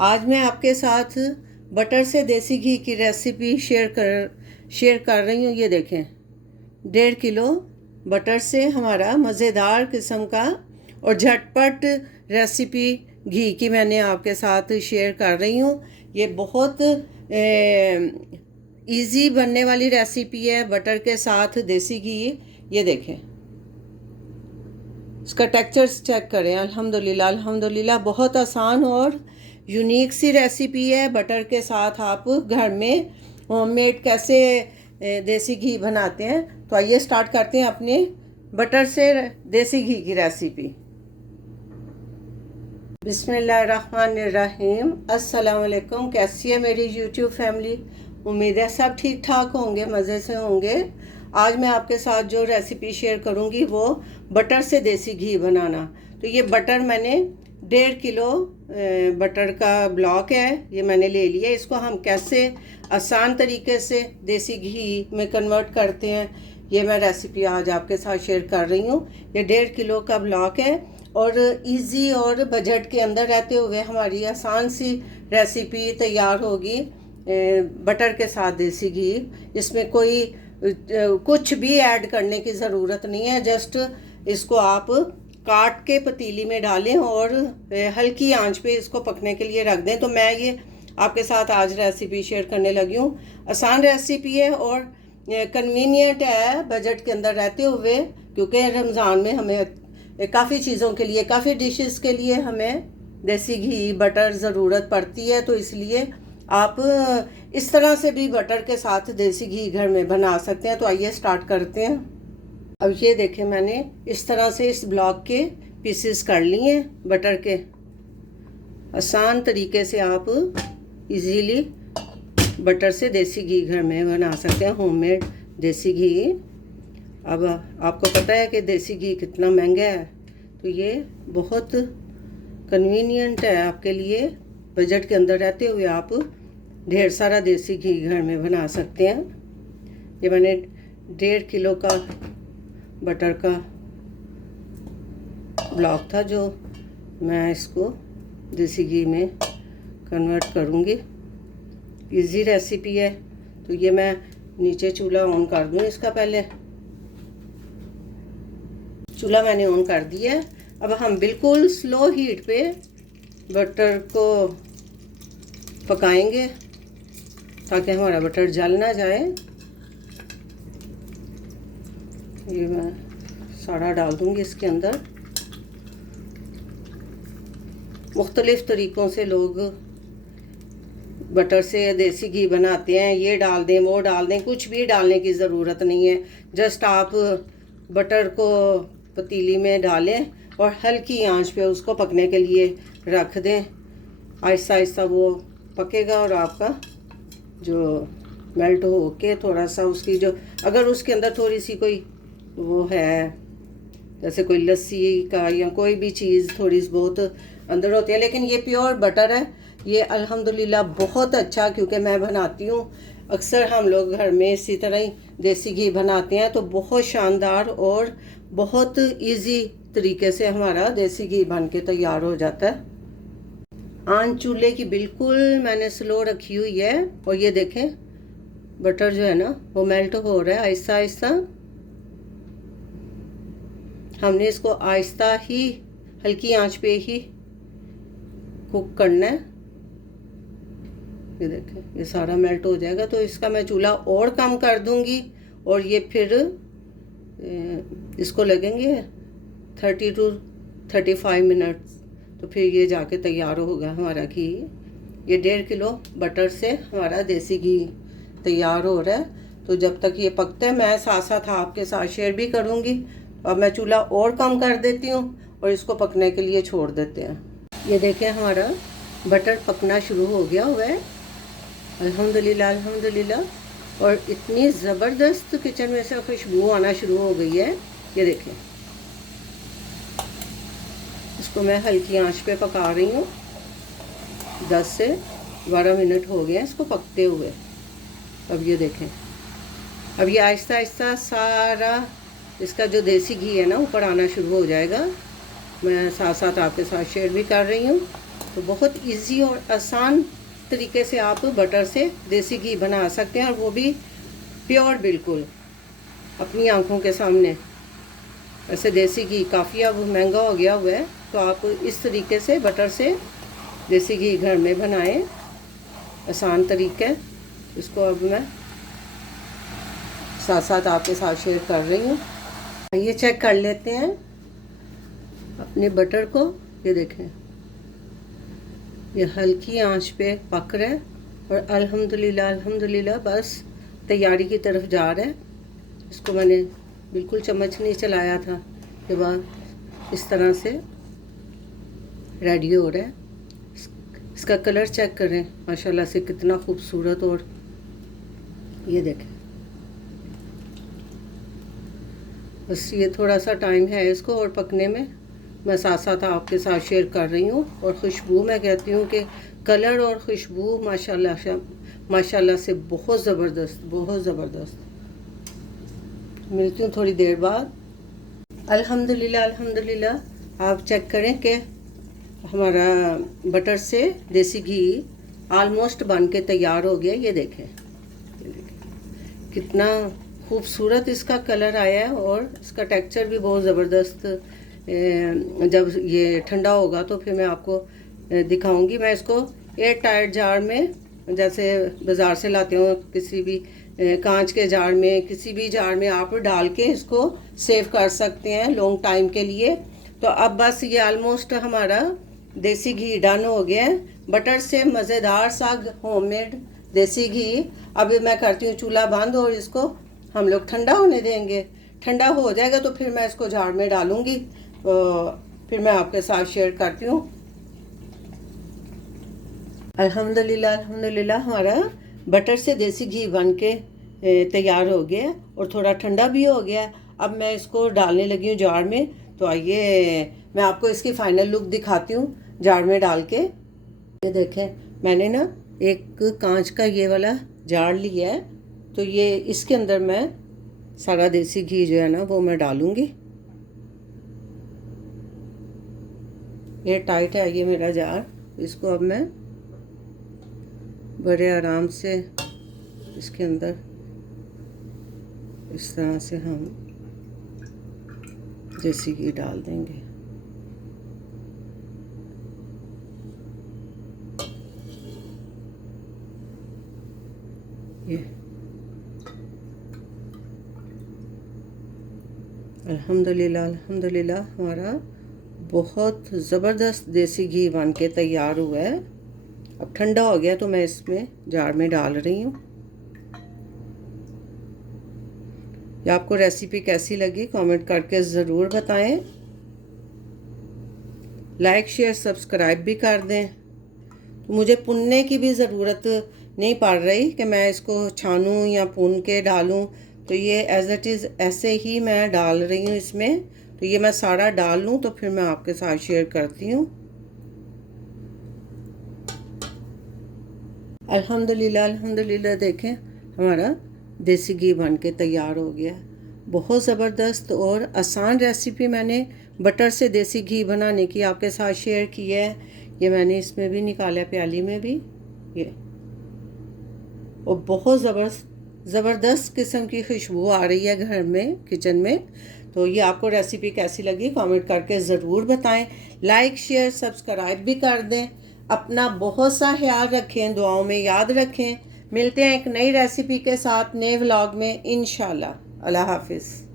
आज मैं आपके साथ बटर से देसी घी की रेसिपी शेयर कर रही हूँ। ये देखें, 1.5 किलो बटर से हमारा मज़ेदार किस्म का और झटपट रेसिपी घी की मैंने आपके साथ शेयर कर रही हूँ। ये बहुत इजी बनने वाली रेसिपी है, बटर के साथ देसी घी। ये देखें, इसका टेक्सचर चेक करें। अल्हम्दुलिल्लाह अल्हम्दुलिल्लाह, बहुत आसान और यूनिक सी रेसिपी है। बटर के साथ आप घर में होममेड कैसे देसी घी बनाते हैं, तो आइए स्टार्ट करते हैं अपने बटर से देसी घी की रेसिपी। बिस्मिल्लाहिर्रहमानिर्रहीम। अस्सलाम वालेकुम। कैसी है मेरी यूट्यूब फैमिली? उम्मीद है सब ठीक ठाक होंगे, मज़े से होंगे। आज मैं आपके साथ जो रेसिपी शेयर करूंगी वो बटर से देसी घी बनाना। तो ये बटर मैंने 1.5 किलो बटर का ब्लॉक है, ये मैंने ले लिया। इसको हम कैसे आसान तरीके से देसी घी में कन्वर्ट करते हैं, ये मैं रेसिपी आज आपके साथ शेयर कर रही हूँ। ये 1.5 किलो का ब्लॉक है और इजी और बजट के अंदर रहते हुए हमारी आसान सी रेसिपी तैयार होगी बटर के साथ देसी घी। इसमें कोई कुछ भी ऐड करने की ज़रूरत नहीं है। जस्ट इसको आप काट के पतीली में डालें और हल्की आंच पे इसको पकने के लिए रख दें। तो मैं ये आपके साथ आज रेसिपी शेयर करने लगी हूँ। आसान रेसिपी है और कन्वीनियंट है बजट के अंदर रहते हुए, क्योंकि रमज़ान में हमें काफ़ी चीज़ों के लिए, काफ़ी डिशेस के लिए हमें देसी घी बटर ज़रूरत पड़ती है। तो इसलिए आप इस तरह से भी बटर के साथ देसी घी घर में बना सकते हैं। तो आइए स्टार्ट करते हैं। अब ये देखें, मैंने इस तरह से इस ब्लॉक के पीसेस कर लिए हैं बटर के। आसान तरीके से आप इजीली बटर से देसी घी घर में बना सकते हैं, होममेड देसी घी। अब आपको पता है कि देसी घी कितना महंगा है, तो ये बहुत कन्वीनियंट है आपके लिए। बजट के अंदर रहते हुए आप ढेर सारा देसी घी घर में बना सकते हैं। ये मैंने 1.5 किलो का बटर का ब्लॉक था जो मैं इसको देसी घी में कन्वर्ट करूँगी। इजी रेसिपी है। तो ये मैं नीचे चूल्हा ऑन कर दूँ। इसका पहले चूल्हा मैंने ऑन कर दिया है। अब हम बिल्कुल स्लो हीट पे बटर को पकाएंगे ताकि हमारा बटर जल ना जाए। ये मैं सारा डाल दूंगी इसके अंदर। मुख्तलिफ़ तरीक़ों से लोग बटर से देसी घी बनाते हैं। ये डाल दें, वो डाल दें, कुछ भी डालने की ज़रूरत नहीं है। जस्ट आप बटर को पतीली में डालें और हल्की आंच पे उसको पकने के लिए रख दें। आहिस्ता आहिस्ता वो पकेगा और आपका जो मेल्ट हो के थोड़ा सा उसकी जो, अगर उसके अंदर थोड़ी सी कोई वो है, जैसे कोई लस्सी का या कोई भी चीज़ थोड़ी बहुत अंदर होती है, लेकिन ये प्योर बटर है। ये अल्हम्दुलिल्लाह बहुत अच्छा, क्योंकि मैं बनाती हूँ अक्सर, हम लोग घर में इसी तरह ही देसी घी बनाते हैं। तो बहुत शानदार और बहुत इजी तरीके से हमारा देसी घी बन के तैयार हो जाता है। आंच चूल्हे की बिल्कुल मैंने स्लो रखी हुई है और ये देखें बटर जो है ना वो मेल्ट हो रहा है आहिस्ता आहिस्ता। हमने इसको आहिस्ता ही हल्की आंच पे ही कुक करना है। ये देखें, ये सारा मेल्ट हो जाएगा। तो इसका मैं चूल्हा और कम कर दूंगी और ये फिर इसको लगेंगे 30 to 35 मिनट्स। तो फिर ये जाके तैयार होगा हमारा घी। ये 1.5 किलो बटर से हमारा देसी घी तैयार हो रहा है। तो जब तक ये पकता है मैं साथ साथ आपके साथ शेयर भी करूँगी। अब मैं चूल्हा और कम कर देती हूँ और इसको पकने के लिए छोड़ देते हैं। ये देखें, हमारा बटर पकना शुरू हो गया हुआ है अल्हम्दुलिल्लाह अल्हम्दुलिल्लाह। और इतनी ज़बरदस्त किचन में से खुशबू आना शुरू हो गई है। ये देखें, इसको मैं हल्की आंच पे पका रही हूँ। 10 से 12 मिनट हो गए इसको पकते हुए। अब ये देखें, अब ये आहिस्ता आहिस्ता सारा इसका जो देसी घी है ना ऊपर आना शुरू हो जाएगा। मैं साथ साथ आपके साथ शेयर भी कर रही हूँ। तो बहुत इजी और आसान तरीके से आप बटर से देसी घी बना सकते हैं, और वो भी प्योर, बिल्कुल अपनी आंखों के सामने। वैसे देसी घी काफ़ी अब महंगा हो गया हुआ है, तो आप इस तरीके से बटर से देसी घी घर में बनाएं, आसान तरीका है। इसको अब मैं साथ साथ आपके साथ शेयर कर रही हूँ। ये चेक कर लेते हैं अपने बटर को। ये देखें, ये हल्की आंच पे पक रहा है और अल्हम्दुलिल्लाह अल्हम्दुलिल्लाह बस तैयारी की तरफ जा रहा है। इसको मैंने बिल्कुल चम्मच नहीं चलाया था, के बाद इस तरह से रेडी हो रहा है। इसका कलर चेक करें, माशाल्लाह से कितना खूबसूरत। और ये देखें, बस ये थोड़ा सा टाइम है इसको और पकने में, मैं साथ साथ आपके साथ शेयर कर रही हूँ। और खुशबू, मैं कहती हूँ कि कलर और खुशबू माशाल्लाह से बहुत ज़बरदस्त, बहुत ज़बरदस्त। मिलती हूँ थोड़ी देर बाद। अल्हम्दुलिल्लाह अल्हम्दुलिल्लाह आप चेक करें कि हमारा बटर से देसी घी आलमोस्ट बन के तैयार हो गया। ये देखें कितना खूबसूरत इसका कलर आया है, और इसका टेक्सचर भी बहुत ज़बरदस्त। जब ये ठंडा होगा तो फिर मैं आपको दिखाऊंगी। मैं इसको एयर टाइट जार में, जैसे बाज़ार से लाते हो, किसी भी कांच के जार में, किसी भी जार में आप डाल के इसको सेव कर सकते हैं लॉन्ग टाइम के लिए। तो अब बस ये आलमोस्ट हमारा देसी घी डन हो गया है, बटर से मज़ेदार सा होममेड देसी घी। अभी मैं करती हूँ चूल्हा बंद और इसको हम लोग ठंडा होने देंगे। ठंडा हो जाएगा तो फिर मैं इसको जार में डालूँगी, फिर मैं आपके साथ शेयर करती हूँ। अल्हम्दुलिल्लाह अल्हम्दुलिल्लाह हमारा बटर से देसी घी बन के तैयार हो गया और थोड़ा ठंडा भी हो गया। अब मैं इसको डालने लगी हूँ जार में। तो आइए मैं आपको इसकी फ़ाइनल लुक दिखाती हूँ जार में डाल के। ये देखें, मैंने ना एक कांच का ये वाला जार लिया है, तो ये इसके अंदर मैं सारा देसी घी जो है ना वो मैं डालूँगी। ये टाइट है ये मेरा जार, इसको अब मैं बड़े आराम से इसके अंदर इस तरह से हम देसी घी डाल देंगे। ये अल्हम्दुलिल्लाह अल्हम्दुलिल्लाह हमारा बहुत ज़बरदस्त देसी घी बन के तैयार हुआ है। अब ठंडा हो गया तो मैं इसमें जार में डाल रही हूँ। या आपको रेसिपी कैसी लगी कमेंट करके ज़रूर बताएं। लाइक शेयर सब्सक्राइब भी कर दें। तो मुझे भुनने की भी ज़रूरत नहीं पड़ रही कि मैं इसको छानूं या भून के डालूं, तो ये एज़ इट इज़ ऐसे ही मैं डाल रही हूँ इसमें। तो ये मैं सारा डाल लूँ तो फिर मैं आपके साथ शेयर करती हूँ। अल्हम्दुलिल्लाह अल्हम्दुलिल्लाह देखें हमारा देसी घी बन के तैयार हो गया। बहुत ज़बरदस्त और आसान रेसिपी मैंने बटर से देसी घी बनाने की आपके साथ शेयर की है। ये मैंने इसमें भी निकाला, प्याली में भी, ये और बहुत ज़बरदस्त किस्म की खुशबू आ रही है घर में, किचन में। तो ये आपको रेसिपी कैसी लगी कमेंट करके ज़रूर बताएं। लाइक शेयर सब्सक्राइब भी कर दें। अपना बहुत सा ख्याल रखें, दुआओं में याद रखें। मिलते हैं एक नई रेसिपी के साथ नए व्लॉग में इंशाल्लाह। अल्लाह हाफिज़।